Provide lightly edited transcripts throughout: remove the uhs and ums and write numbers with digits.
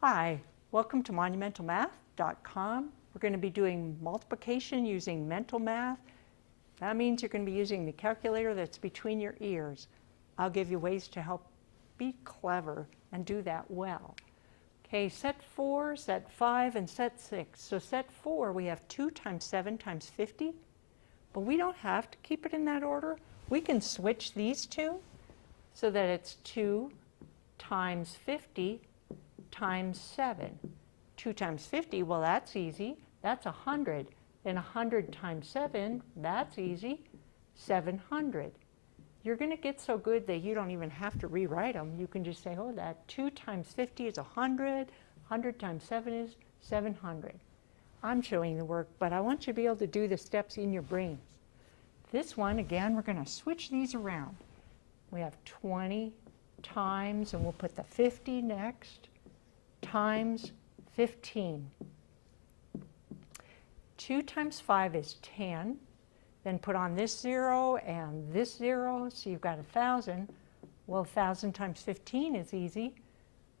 Hi, welcome to monumentalmath.com. We're going to be doing multiplication using mental math. That means you're going to be using the calculator that's between your ears. I'll give you ways to help be clever and do that well. Okay, set 4, set 5, and set 6. So set 4, we have 2 times 7 times 50, but we don't have to keep it in that order. We can switch these two so that it's 2 times 50 times 7. 2 times 50, well, that's easy. That's 100. And 100 times 7, that's easy. 700. You're going to get so good that you don't even have to rewrite them. You can just say, oh, that 2 times 50 is 100. 100 times 7 is 700. I'm showing the work, but I want you to be able to do the steps in your brain. This one, again, we're going to switch these around. We have 20 times, and we'll put the 50 next, times 15. 2 times 5 is 10. Then put on this 0 and this 0, so you've got 1,000. Well, 1,000 times 15 is easy.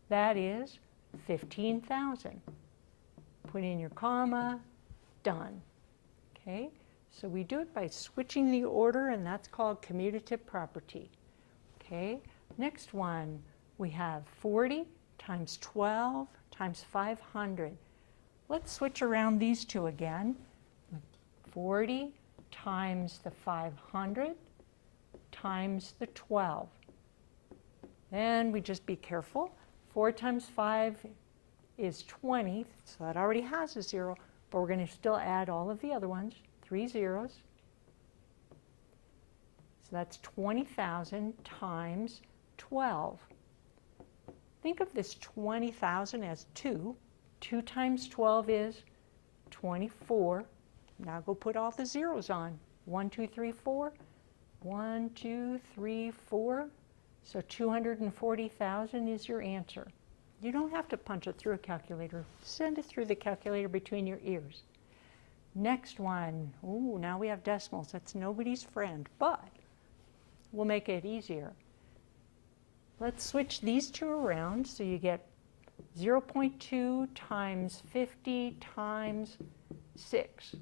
That is 15,000. Put in your comma, done. Okay, so we do it by switching the order, and that's called commutative property. Okay, next one, we have 40 times 12 times 500. Let's switch around these two again. 40 times the 500 times the 12. Then we just be careful. 4 times 5 is 20, so that already has a 0, but we're going to still add all of the other ones, 3 zeros. So that's 20,000 times 12. Think of this 20,000 as 2. 2 times 12 is 24. Now go put all the zeros on. 1, 2, 3, 4. 1, 2, 3, 4. So 240,000 is your answer. You don't have to punch it through a calculator. Send it through the calculator between your ears. Next one. Ooh, now we have decimals. That's nobody's friend, but we'll make it easier. Let's switch these two around so you get 0.2 times 50 times 6.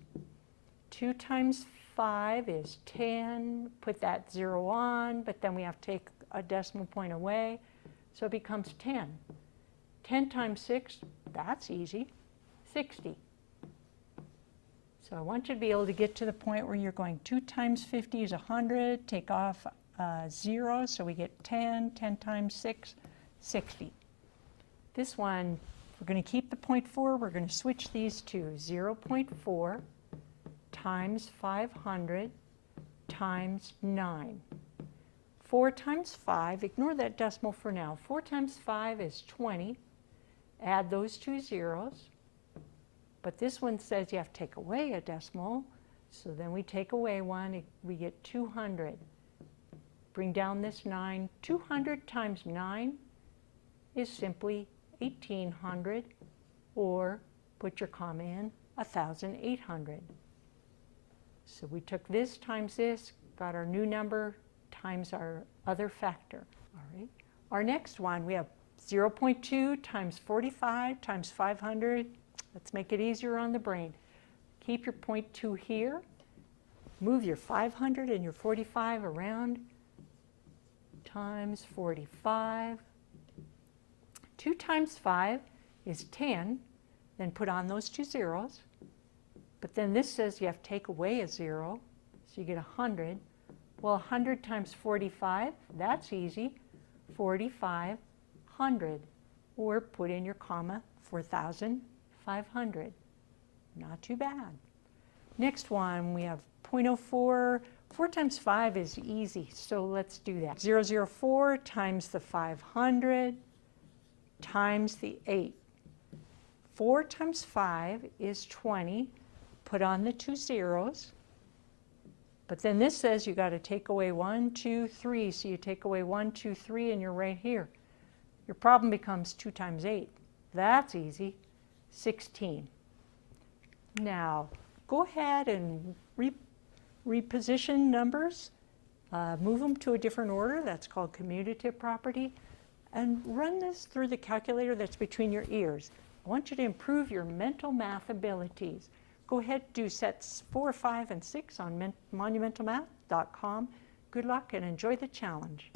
2 times 5 is 10. Put that 0 on, but then we have to take a decimal point away, so it becomes 10. 10 times 6, that's easy, 60. So I want you to be able to get to the point where you're going 2 times 50 is 100, take off 0, so we get 10. 10 times 6, 60. This one, we're going to keep the 0.4. We're going to switch these two. 0.4 times 500 times 9. 4 times 5, ignore that decimal for now. 4 times 5 is 20. Add those two zeros. But this one says you have to take away a decimal. So then we take away one. We get 200. Bring down this 9. 200 times 9 is simply 1,800, or put your comma in, 1,800. So we took this times this, got our new number times our other factor. All right. Our next one, we have 0.2 times 45 times 500. Let's make it easier on the brain. Keep your 0.2 here. Move your 500 and your 45 around. Times 45. 2 times 5 is 10. Then put on those two zeros. But then this says you have to take away a 0. So you get 100. Well, 100 times 45, that's easy. 4,500. Or put in your comma, 4,500. Not too bad. Next one, we have 0.04. 4 times 5 is easy, so let's do that. 004 times the 500 times the 8. 4 times 5 is 20. Put on the two zeros. But then this says you got to take away 1, 2, 3. So you take away 1, 2, 3, and you're right here. Your problem becomes 2 times 8. That's easy. 16. Now, go ahead and reposition numbers. Move them to a different order. That's called commutative property. and run this through the calculator that's between your ears. I want you to improve your mental math abilities. Go ahead, do sets 4, 5, and 6 on monumentalmath.com. Good luck and enjoy the challenge.